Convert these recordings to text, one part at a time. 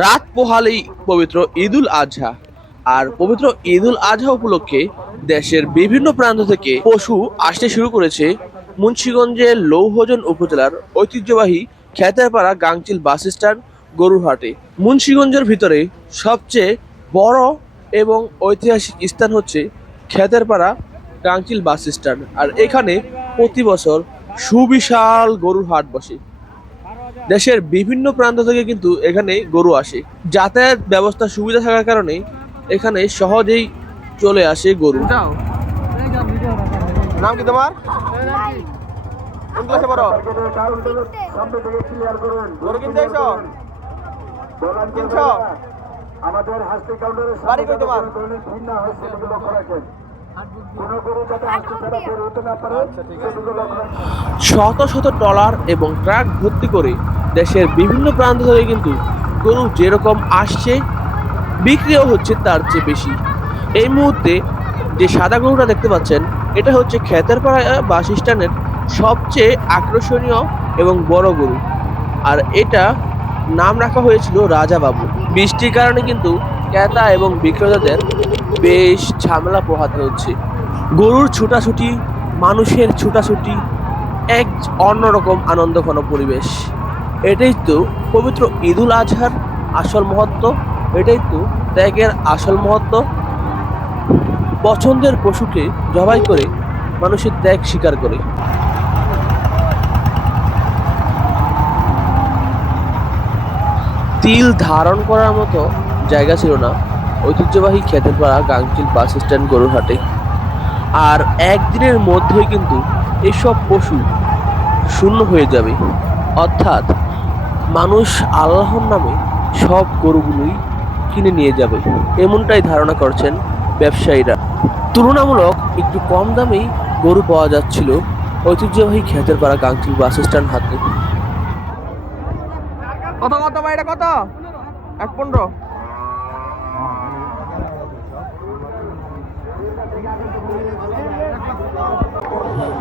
রাত পোহালেই পবিত্র ঈদুল আজহা। আর পবিত্র ঈদুল আজহা উপলক্ষে দেশের বিভিন্ন প্রান্ত থেকে পশু আসতে শুরু করেছে মুন্সিগঞ্জের লৌহজন উপজেলার ঐতিহ্যবাহী খেতেরপাড়া গাংচিল বাস স্ট্যান্ড গরুরহাটে। মুন্সিগঞ্জের ভিতরে সবচেয়ে বড় এবং ঐতিহাসিক স্থান হচ্ছে খেতেরপাড়া গাংচিল বাস স্ট্যান্ড। আর এখানে প্রতি বছর সুবিশাল গরুর হাট বসে। দেশের বিভিন্ন প্রান্ত থেকে কিন্তু এখানে গরু আসে। যাতায়াত ব্যবস্থা সুবিধা থাকার কারণে এখানে সহজেই চলে আসে গরু। নাম কি তোমার? কোন ক্লাসে পড়ো? গরু কিনতে এসো? কিনছো? বাড়ি কই তোমার? শত শত ট্রলার এবং ট্রাক ভর্তি করে দেশের বিভিন্ন প্রান্ত থেকে কিন্তু গরু যেরকম আসছে বিক্রিও হচ্ছে তার চেয়ে বেশি। এই মুহূর্তে যে সাদা গরুটা দেখতে পাচ্ছেন, এটা হচ্ছে খেতেরপাড়া বাস স্ট্যান্ডের সবচেয়ে আকর্ষণীয় এবং বড় গরু। আর এটা নাম রাখা হয়েছিল রাজা বাবু। বৃষ্টির কারণে কিন্তু ক্রেতা এবং বিক্রেতাদের বেশ ঝামেলা পোহাতে হচ্ছে। গরুর ছুটাছুটি, মানুষের ছুটাছুটি, এক অন্যরকম আনন্দঘন পরিবেশ। এটাই তো পবিত্র ঈদুল আজহার আসল মহত্ব, এটাই তো ত্যাগের আসল মহত্ব। পছন্দের পশুকে জবাই করে মানুষের ত্যাগ স্বীকার করে। তিল ধারণ করার মতো জায়গা ছিল না ঐতিহ্যবাহী খেতেরপাড়া গাংচিল বাস স্ট্যান্ড গরুরহাটে। আর একদিনের মধ্যেই কিন্তু এসব পশু শূন্য হয়ে যাবে, অর্থাৎ মানুষ আল্লাহর নামে সব গরুগুলোই কিনে নিয়ে যাবে, এমনটাই ধারণা করছেন ব্যবসায়ীরা। তুলনামূলক একটু কম দামেই গরু পাওয়া যাচ্ছিল ঐতিহ্যবাহী খেতেরপাড়া গাংচিল বাস স্ট্যান্ড হাতে। কত কত ভাই, এটা কত? 1.15।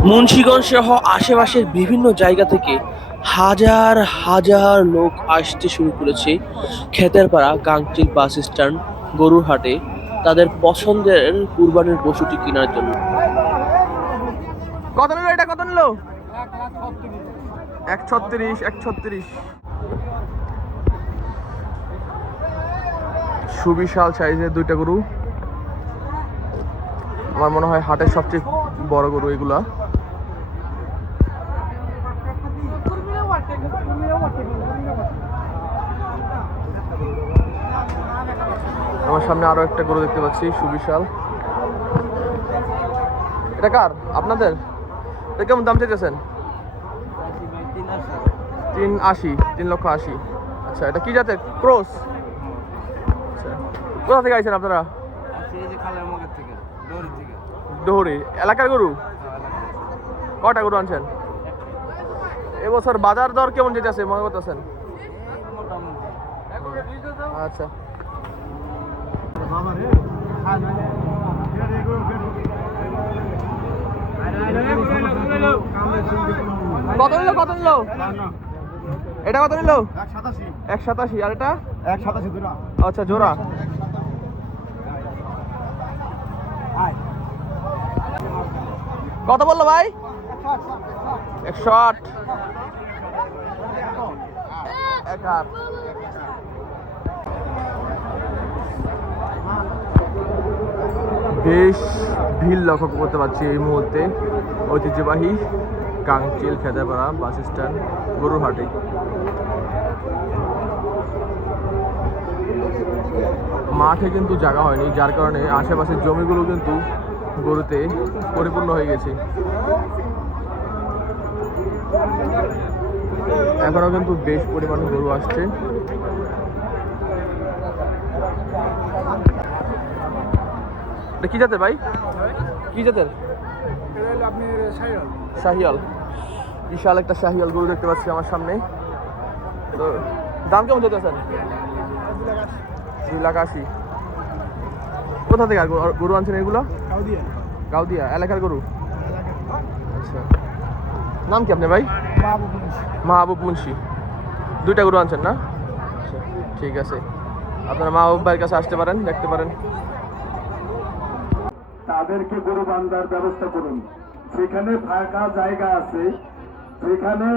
মুন্সিগঞ্জ সহ আশেপাশের বিভিন্ন জায়গা থেকে হাজার হাজার লোক আসতে শুরু করেছে খেতেরপাড়া গাংচিল বাস স্ট্যান্ড গরুর হাটে তাদের পছন্দের কুরবানির পশুটি কেনার জন্য। কত নিল এটা, কত নিল? 136, 136। সুবিশাল সাইজের দুইটা গরু। আমার মনে হয় হাটের সবচেয়ে বড় গরু এগুলা। আমার সামনে আরো একটা গরু দেখতে পাচ্ছি সুবিশাল। এটা কার? আপনাদের? এটা কেমন দাম চাইতেছেন? 380, 3,80,000। আচ্ছা, এটা কি জাতের? ক্রস? আচ্ছা, কোথা থেকে আইছেন আপনারা? ডোহরি এলাকার গরু? কটা গরু আনছেন? এবছর বাজার দর কেমন যেতেছে মনে করতেছেন? আচ্ছা, কত নিল, কত নিল? এটা কত নিল? 187। আর এটা 187 জোড়া। আচ্ছা, জোড়া। কত বললো ভাই? 108। বেশ ভিড় লক্ষ্য করতে পারছি এই মুহূর্তে ঐতিহ্যবাহী গাংচিল খেতেরপাড়া বাস স্ট্যান্ড গরুরহাটে। মাঠে কিন্তু জায়গা হয়নি, যার কারণে আশেপাশের জমিগুলো কিন্তু গরুতে পরিপূর্ণ হয়ে গেছে। এখনো কিন্তু বেশ পরিমাণ গরু আসছে। কি জাতের ভাই? কি জাতের? শাহিয়াল। বিশাল একটা শাহিয়াল গরু দেখতে পাচ্ছি আমার সামনে। তো দাম কেমন চাইতেছেন? 2,80,000। কোথা থেকে গরু আনছেন এগুলো? গাউদিয়া এলাকার গরু। আচ্ছা, নাম কি আপনার ভাই? মাহবুব মুন্সি। দুইটা গরু আনছেন না? আচ্ছা, ঠিক আছে, আপনারা মা বাবার কাছে আসতে পারেন, দেখতে পারেন। তাদেরকে গরু বান্ধার ব্যবস্থা করুন। সেখানে ফাঁকা জায়গা আছে, যেখানে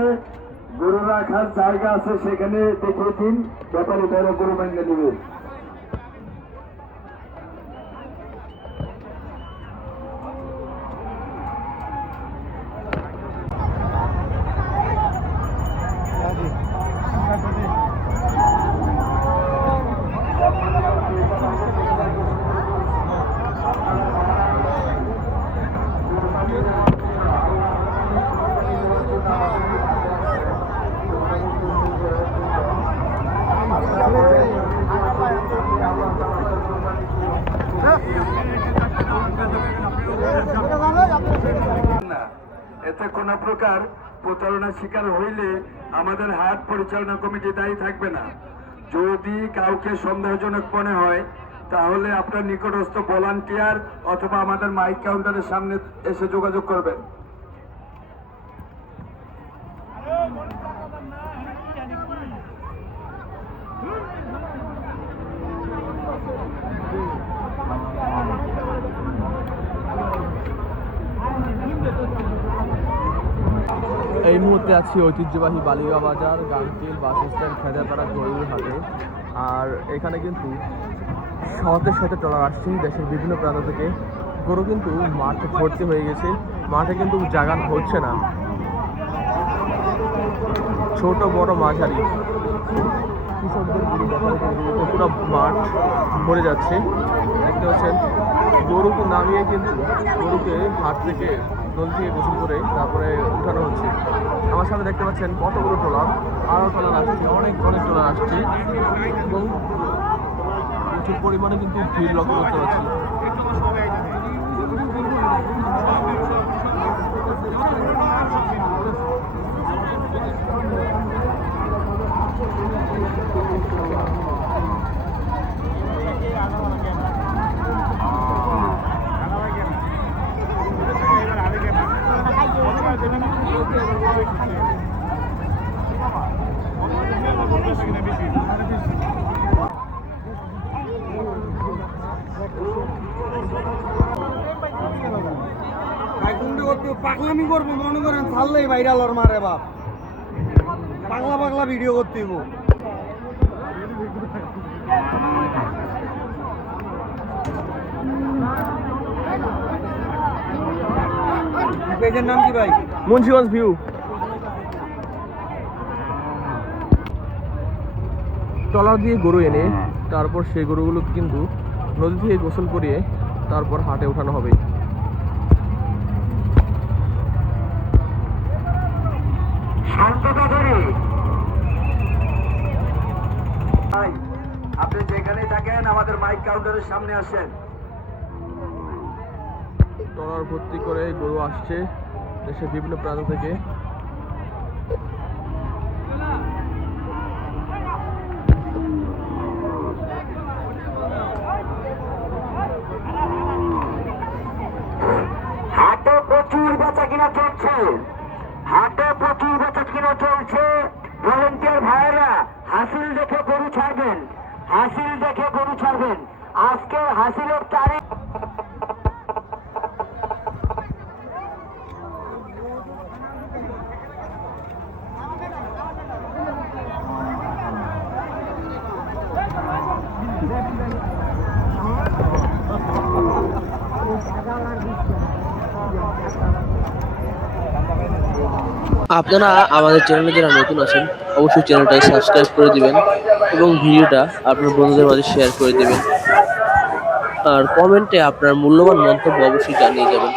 গরু রাখার জায়গা আছে সেখানে দেখে দিন, ব্যাপারে তারা গরু বান্ধা নেবে। এতে কোন প্রকার প্রতারণার শিকার হইলে আমাদের হাট পরিচালনা কমিটি দায়ী থাকবে না। যদি কাউকে সন্দেহজনক মনে হয় তাহলে আপনার নিকটস্থ ভলান্টিয়ার অথবা আমাদের মাইক কাউন্টারের সামনে এসে যোগাযোগ করবেন। এই মুহূর্তে আছি ঐতিহ্যবাহী বালিয়া বাজার গাংচিল বাস স্ট্যান্ড খেদাপাড়া গরুর হাটে। আর এখানে কিন্তু শতে শতে ট্রলার আসছে দেশের বিভিন্ন প্রান্ত থেকে। গরু কিন্তু মাঠে ভর্তি হয়ে গেছে, মাঠে কিন্তু জাগান হচ্ছে না, ছোট বড় মাঝারি কৃষকদের গরু ব্যাপারে কিন্তু পুরো মাঠ ভরে যাচ্ছে। দেখতে পাচ্ছেন গরুকে নামিয়ে কিন্তু গরুকে হাট থেকে নদী থেকে গোসল করে তারপরে উঠানো হচ্ছে। আমার সামনে দেখতে পাচ্ছেন কতগুলো ট্রলার, আরও ট্রলার আসছে, অনেক ট্রলার আসছে এবং প্রচুর পরিমাণে কিন্তু ভিড় লক্ষ্য করতে পারছি। পাগলামি করবো মনে করেন, ছাড়লেই ভাইরাল ওর মারে বাপ, পাগলা পাগলা ভিডিও করতে হইব। পেজের নাম কি ভাই? মুন্সিগঞ্জ ভিউ। ট্রলার দিয়ে গরু এনে তারপর সেই গরুগুলো কিন্তু নদী থেকে গোসল করিয়ে তারপর হাটে উঠানো হবে। আপনি যেখানেই থাকেন আমাদের মাইক কাউন্টারের সামনে আসেন। ট্রলার ভর্তি করে গরু আসছে দেশের বিভিন্ন প্রান্ত থেকে। হাটে প্রচুর বেচা কিনা চলছে, হাটে প্রচুর বেচা কিনা চলছে। ভলেন্টিয়ার ভাইয়েরা হাসিল দেখে গরু ছাড়বেন, হাসিল দেখে গরু ছাড়বেন। আজকে হাসিলের তারিখ আপনারা আমাদের চ্যানেলে যারা নতুন আছেন অবশ্যই চ্যানেলটা সাবস্ক্রাইব করে দিবেন এবং ভিডিওটা আপনার বন্ধুদের মাঝে শেয়ার করে দিবেন। আর কমেন্টে আপনার মূল্যবান মন্তব্য অবশ্যই জানিয়ে যাবেন।